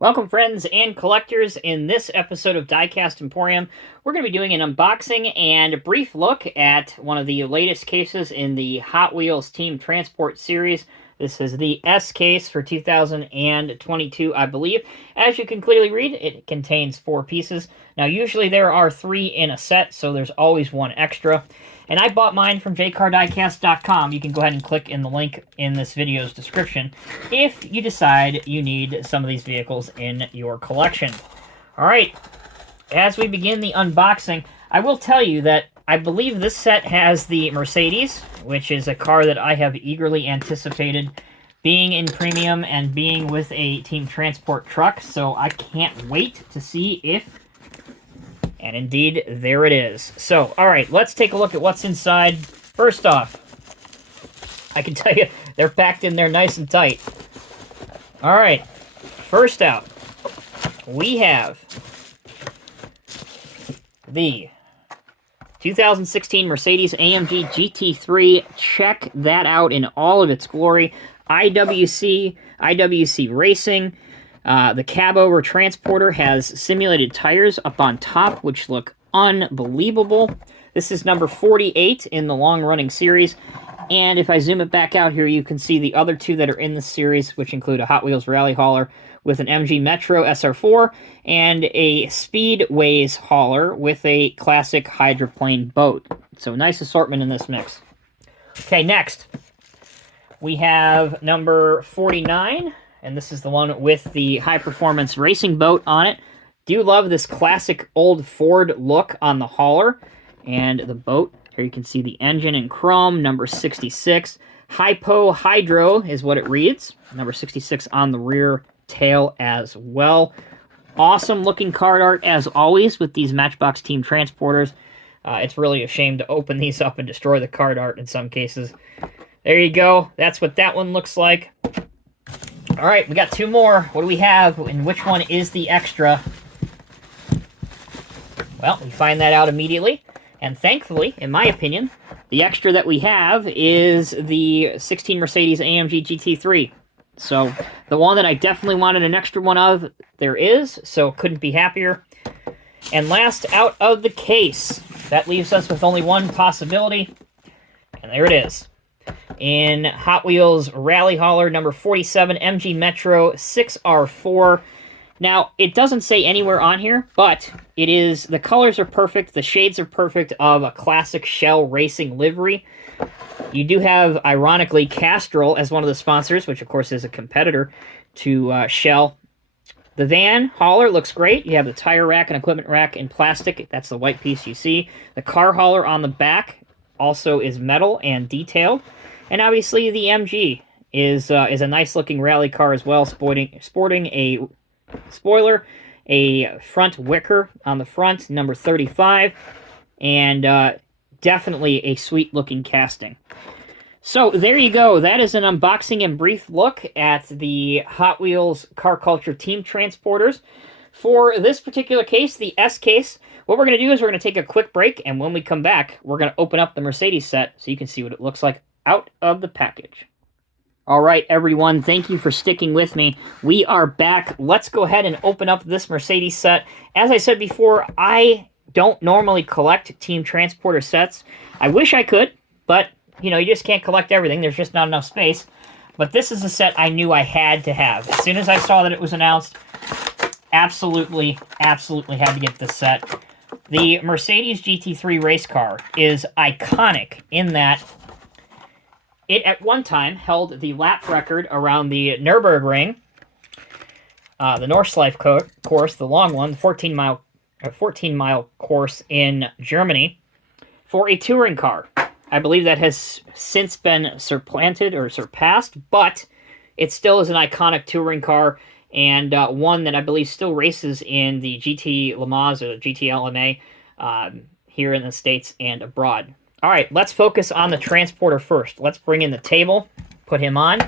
Welcome, friends and collectors. In this episode of Diecast Emporium, we're going to be doing an unboxing and a brief look at one of the latest cases in the Hot Wheels Team Transport series. This is the S case for 2022, I believe. As you can clearly read, it contains 4 pieces. Now, usually there are 3 in a set, so there's always one extra. And I bought mine from jcardiecast.com. You can go ahead and click in the link in this video's description if you decide you need some of these vehicles in your collection. All right, as we begin the unboxing, I will tell you that I believe this set has the Mercedes, which is a car that I have eagerly anticipated being in premium and being with a Team Transport truck, so I can't wait to see if... And indeed, there it is. So, all right, let's take a look at what's inside. First off, I can tell you, they're packed in there nice and tight. All right, first out, we have the 2016 Mercedes-AMG GT3. Check that out in all of its glory. IWC Racing. The cab-over transporter has simulated tires up on top, which look unbelievable. This is number 48 in the long-running series. And if I zoom it back out here, you can see the other 2 that are in the series, which include a Hot Wheels Rally hauler with an MG Metro SR4 and a Speedways hauler with a classic hydroplane boat. So nice assortment in this mix. Okay, next, we have number 49. And this is the one with the high-performance racing boat on it. Do love this classic old Ford look on the hauler. And the boat, here you can see the engine in chrome, number 66. Hypo Hydro is what it reads. Number 66 on the rear tail as well. Awesome-looking card art, as always, with these Matchbox Team Transporters. It's really a shame to open these up and destroy the card art in some cases. There you go. That's what that one looks like. All right, we got 2 more. What do we have, and which one is the extra? Well, we find that out immediately, and thankfully, in my opinion, the extra that we have is the 16 Mercedes-AMG GT3. So, the one that I definitely wanted an extra one of, there is, so couldn't be happier. And last out of the case, that leaves us with only one possibility, and there it is. In Hot Wheels Rally Hauler number 47, MG Metro 6R4. Now, it doesn't say anywhere on here, but it is, the colors are perfect, the shades are perfect of a classic Shell racing livery. You do have, ironically, Castrol as one of the sponsors, which of course is a competitor to Shell. The van hauler looks great. You have the tire rack and equipment rack in plastic. That's the white piece you see. The car hauler on the back also is metal and detailed. And obviously the MG is a nice-looking rally car as well, sporting a spoiler, a front wicker on the front, number 35, and definitely a sweet-looking casting. So there you go. That is an unboxing and brief look at the Hot Wheels Car Culture Team Transporters. For this particular case, the S case, what we're going to do is we're going to take a quick break, and when we come back, we're going to open up the Mercedes set so you can see what it looks like out of the package. All right, everyone, thank you for sticking with me. We are back. Let's go ahead and open up this Mercedes set. As I said before, I don't normally collect Team Transporter sets. I wish I could, but, you know, you just can't collect everything. There's just not enough space. But this is a set I knew I had to have. As soon as I saw that it was announced, absolutely had to get this set. The Mercedes GT3 race car is iconic in that it, at one time, held the lap record around the Nürburgring, the Nordschleife course, the long one, the 14-mile course in Germany, for a touring car. I believe that has since been supplanted or surpassed, but it still is an iconic touring car, and one that I believe still races in the GT Le Mans or the GT LMA here in the States and abroad. All right, let's focus on the transporter first. Let's bring in the table, put him on.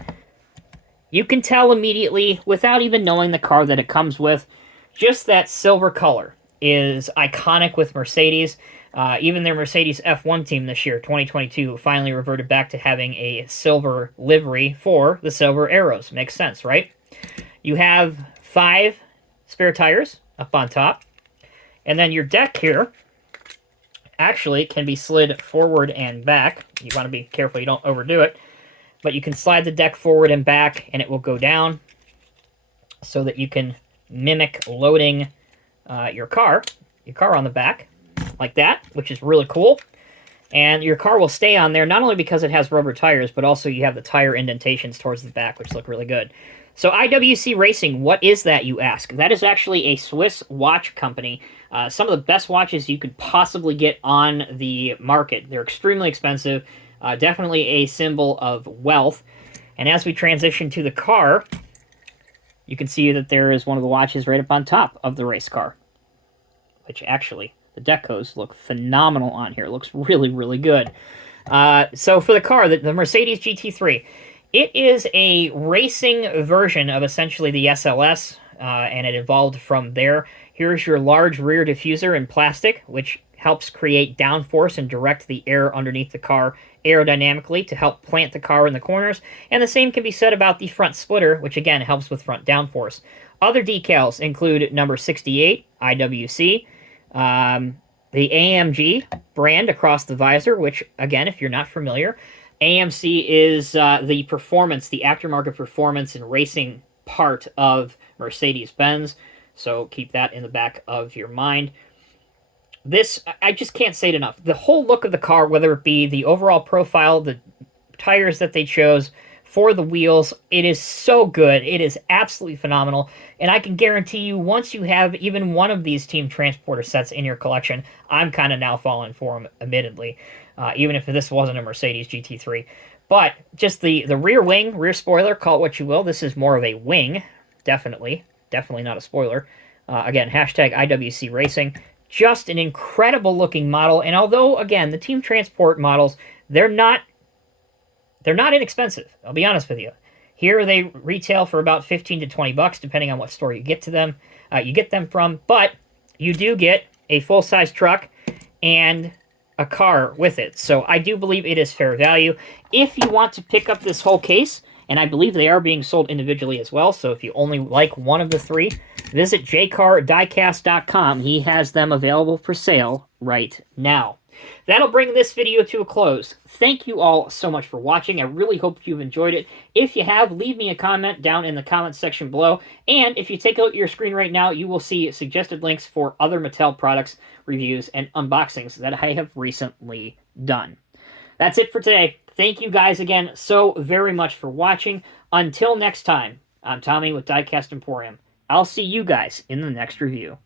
You can tell immediately, without even knowing the car that it comes with, just that silver color is iconic with Mercedes. Even their Mercedes F1 team this year, 2022, finally reverted back to having a silver livery for the silver arrows. Makes sense, right? You have 5 spare tires up on top. And then your deck here actually can be slid forward and back. You want to be careful you don't overdo it. But you can slide the deck forward and back, and it will go down so that you can mimic loading your car on the back, like that, which is really cool. And your car will stay on there, not only because it has rubber tires, but also you have the tire indentations towards the back, which look really good. So IWC Racing, what is that, you ask? That is actually a Swiss watch company. Some of the best watches you could possibly get on the market. They're extremely expensive, definitely a symbol of wealth. And as we transition to the car, you can see that there is one of the watches right up on top of the race car, which actually, the decos look phenomenal on here. It looks really, really good. So for the car, the Mercedes GT3, it is a racing version of essentially the SLS, and it evolved from there. Here's your large rear diffuser in plastic, which helps create downforce and direct the air underneath the car aerodynamically to help plant the car in the corners. And the same can be said about the front splitter, which again helps with front downforce. Other decals include number 68, IWC, the AMG brand across the visor, which, again, if you're not familiar, AMC is the performance, the aftermarket performance and racing part of Mercedes-Benz. So keep that in the back of your mind. This, I just can't say it enough. The whole look of the car, whether it be the overall profile, the tires that they chose for the wheels, it is so good. It is absolutely phenomenal. And I can guarantee you, once you have even one of these Team Transporter sets in your collection, I'm kind of now falling for them, admittedly, even if this wasn't a Mercedes GT3. But just the rear wing, rear spoiler, call it what you will. This is more of a wing, definitely. Definitely not a spoiler. Again, hashtag IWC Racing. Just an incredible looking model. And although, again, the Team Transport models, they're not inexpensive. I'll be honest with you. Here they retail for about 15 to 20 bucks, depending on what store you get them from. But you do get a full-size truck and a car with it. So I do believe it is fair value. If you want to pick up this whole case, and I believe they are being sold individually as well, so if you only like one of the three, visit jcardiecast.com. He has them available for sale right now. That'll bring this video to a close. Thank you all so much for watching. I really hope you've enjoyed it. If you have, leave me a comment down in the comment section below. And if you take out your screen right now, you will see suggested links for other Mattel products, reviews, and unboxings that I have recently done. That's it for today. Thank you guys again so very much for watching. Until next time, I'm Tommy with Diecast Emporium. I'll see you guys in the next review.